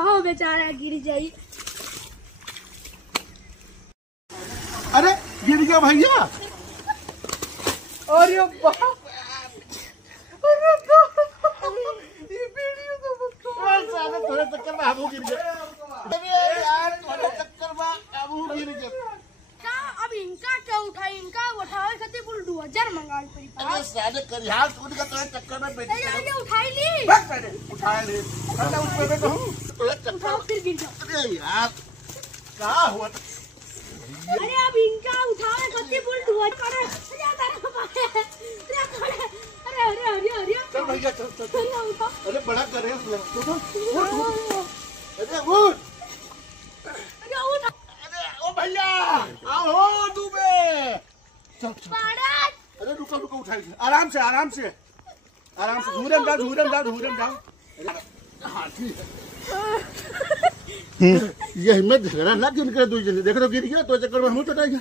वहाँ बेचारा गिर जाये। अरे गिर गया भैया। अरे बाप, ये वीडियो तो थोड़े चक्कर में आबू गिर गया। अरे यार थोड़े चक्कर में आबू गिर गया। क्या अब इनका क्या उठाई, इनका उठावे खातिर कुल 2000 मंगाल पड़ी। अरे साले करियाल कूद का थोड़े चक्कर में बैठ गया। उठाई ली, बस मैंने उठाया ले। मैं उस पे कहूं थोड़े चक्कर फिर गिर गया। अरे यार क्या हुआ? अरे अब इनका उठावे खातिर कुल 2000 करे। अरे अरे अरे अरे चल भैया चल चल। अरे बड़ा करे अरे उठ। अरे ओ भैया आओ डूबे। चल चल। अरे रुको रुको उठाइए आराम से आराम से आराम से। धूरम जाओ धूरम जाओ धूरम जाओ। हाथी ये हिम्मत झगड़ा ना क्यों करे? दो जने देख रहे गिर गया तो चक्कर में हम चटाई गया।